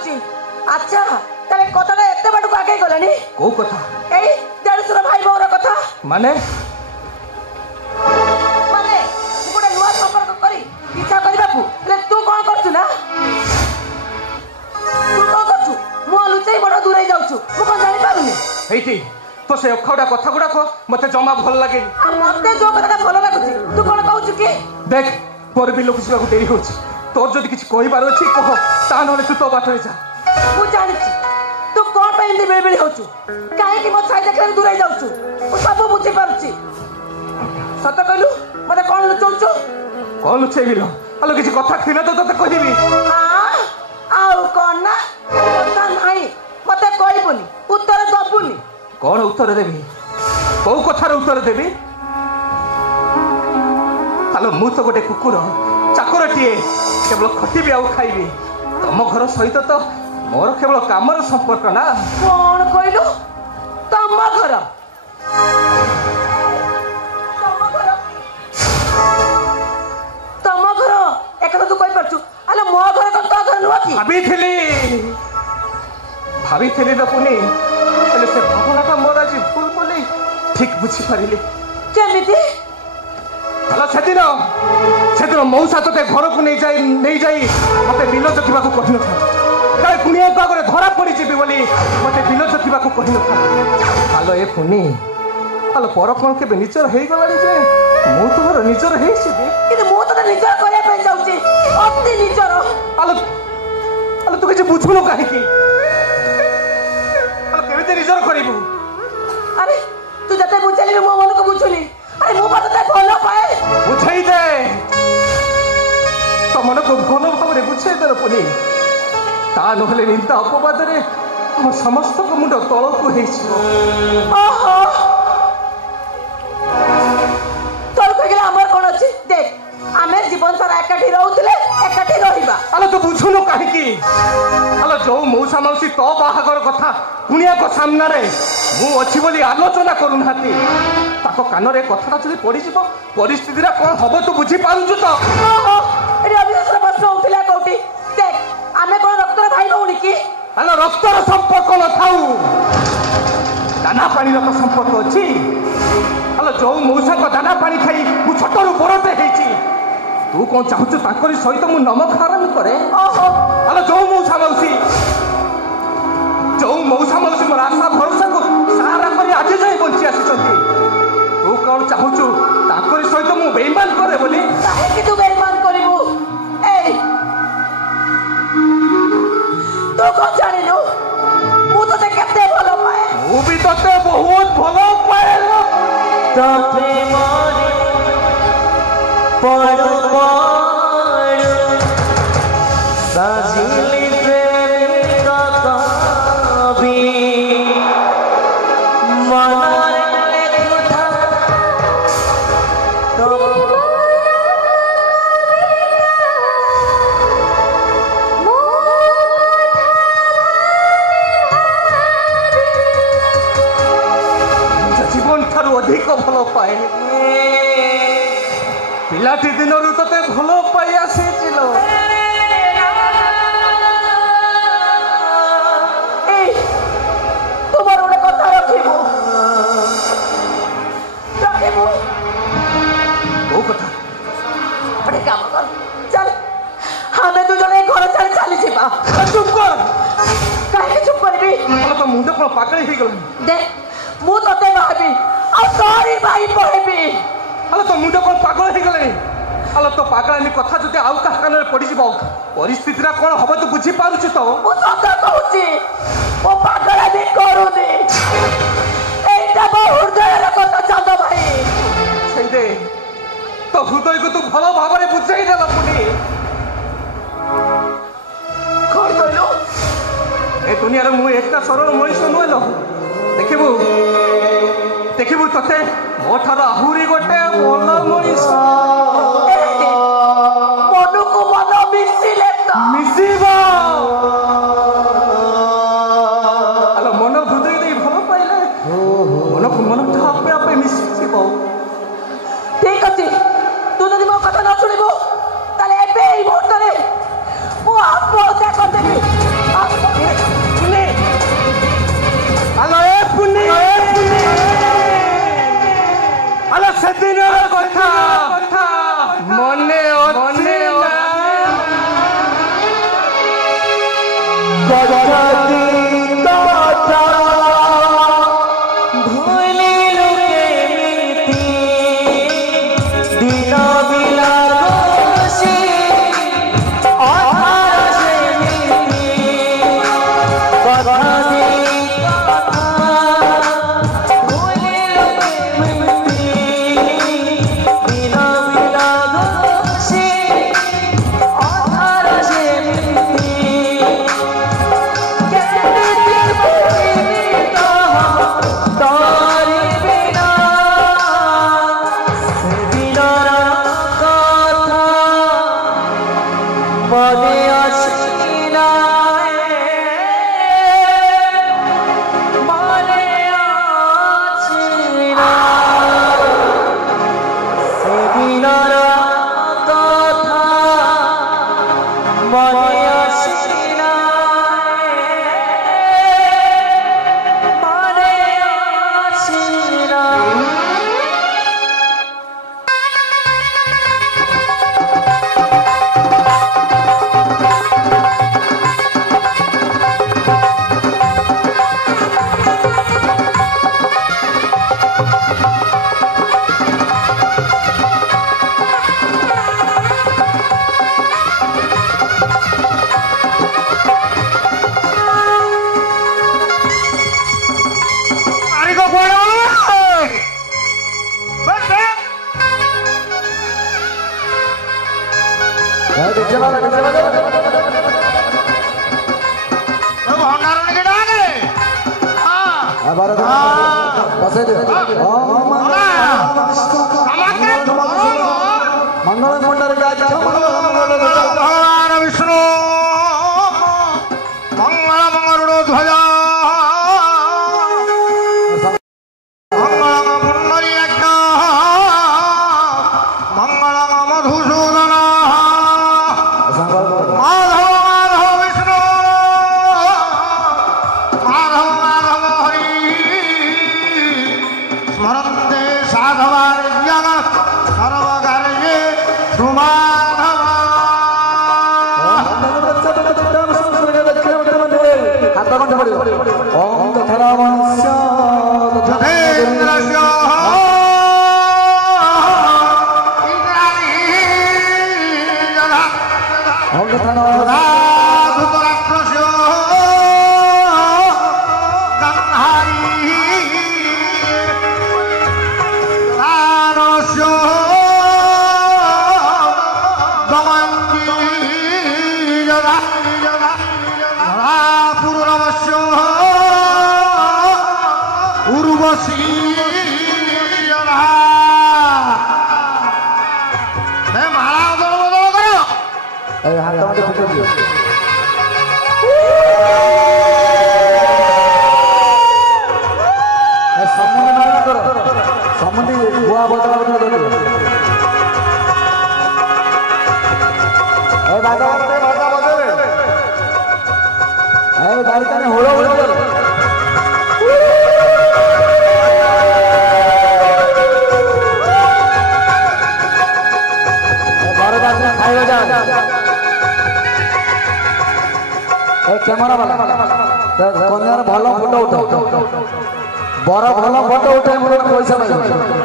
जाऊची। अच्छा ताले कथाटा एते बाटू आगे गलानी को कथा एई देड़सुर भाई बोरा कथा माने माने गोटे नुआ संपर्क करी इच्छा करबाकू तू कौन करछु ना तू कौन करछु मो लुचई बड़ दूर जाऊछु मु कोन जानि पारुनी हेठी तो से अखौडा कथा गुडा को मते जमा भल लागे मते जो कथा भल लागुची तू कोन कहछु की देख पर भी लोक सुबा देरी होची तोर जदि किछ कहिबार अछि कह ता नले तू तो बाटरे जा मु जानिछि तू कोन पे इंदी बेबेली होछु काहे कि मो छाई देखले दूर जाऊछु मु सब बुझी पारुछि सत कहलु मते कोन लुचौछु कौन लुचेबिलो आलो किछ कथा खिना तो तते कहिबी हां आउ कोन ना कथा नाही मते कहबुनी उत्तर दबुनी कौन उत्तर देबी को कथार उत्तर देबी आलो मु तो गोटे कुकुर चाकरटीए केवल खटिबी आउ खाइबी तुम घर सहित तो मोर केवल कामर संपर्क ना कौन कहलु तम घर एक तू कहि परछु अले मो घर को तो घर नुआ की भाभी थेली दपुनी अले से भावनाटा मोर आज भूल बोली ठीक बुझी पारिली केमिति हलो सेदिन मौसा तोते घर को नहीं जाई मते बिल जतिबा को कहि नथा काहे कुनिया पागरे धरा पड़ी जिबी बोली मते बिल जतिबा को कहि नथा हलो ए पुनी हलो पर कोन के निचर हेई गलानी जे मु तोहर निचर हेई सिबी कि मु तो निचर करे पे जाउची अति निचर हलो तू के बुझुनो काहे की हलो केमिते निचर करिबू अरे तू जते बुझली मो मन को बुझुनी अरे मो बात ते भलो पाए बुझाई दे तो मन को भलो भावरे बुझाई दे पुनी ता नहले निंदा अपवाद रे हम समस्त को मुंड तळ को हेइछो ओहो तोर कहिला हमर कोन अछि देख आमे जीवन सारा एकाठी रहउतले एकाठी रहिबा आलो तो बुझुनो काहे की आलो जो मौसा मौसी तो बाहागर कथा कुनिया को सामना रे मु अछि बोली आलोचना करू नाती ताको कान रे कथाटा जदि पड़ी जिवो परिस्थिति रा कोन हबो तो बुझी पारुछु तो ओहो एरे अभिलाष रे प्रश्न उठिला कोठी देख आमे कोन रक्तर भाई भौणी की आलो रक्तर संपर्क न थाउ दाना पानी रो संपर्क अछि आलो जो मौसा को दाना पानी खाई मु छोटरू बरते हेछि तू कौन चाहूଛୁ ताकरी सहित मु नमक हराम करे ओहो आलो जो मौसा मौसी मोर आशा भरोसा को सारा करी आज जाए बंची आसीचंती तू कौन चाहूଛୁ ताकरी सहित मु बेईमान करे बोली काहे कि तू बेईमान करिवु ए तू को जानिनु मु तो केते भलो पाए मु भी तते बहुत भलो पाए तो प्रेमरे पड़ साजिली प्रेम का कवि मनरे लेखुथा तो जीवन ठारू अधिक भलो पाए पिलाटी दिन तते भलो पाई आसीचिलो तुम्हार गोटे कथा रखिबो ओ कथा गोटे काम कर चल हमें तू जने घर चल चली जीवा चुप कर काहे चुप करबी हलो तो मुंड को पागल ही गलन दे मु तते भाबी आ सॉरी भाई कहबी हलो तो मुंड को पागल ही गले हलो तो पागलानी कथा जदि आउ का कान रे पड़ी जिवो परिस्थिति रा कोन हबो तो बुझी पारुछ तो मु सत कहूची ओ पागल भी करूनी एटा हृदय रे कथा चांद भाई छै दे तो हृदय को तू भलो भाबरे बुझाई देला पुनी कोन कहलो ए दुनिया रे मु एकटा सरल मनुष्य नहलो देखिबू तते मो ठार आहुरी गोटे भल मनुष्य मन को मन मिसिले तो मिसिबा आलो मन हृदय दे भल पाइले मन को मन आपे आपे मिसिबो ठीक अछि तू जदि मो कथा न सुनिबो ताले एबे ई मुहूर्त रे मो आत्महत्या कर देबी भगवान विष्णु मंगल मंगल ध्वज मंगल पुंडरीक मंगल मधुसूदन माधव माधव विष्णु माधव माधव हरि स्मरन्ते साधवार्यं सर्वकार्ये सुमाधव ओम तथरावंस्य जधेन्द्रस्य इंद्राणी जधा ओम तथरावंस्य धृतराष्ट्रस्य गन्धारी दानस्य दमयन्ती जधा पुरुरवस्य उर्वशी माला बदल बदल करो हाथ में फुटे दियो सम्मुंडी मार करो सम्मुंडी बुआ बदला बदला दे ए बाजा बजे ए बाजा ने होलो होलो खाइए जा कैमरा वाला कन्यार भल फोटो उठाओ बर भल फोटो उठाई पैसा नहीं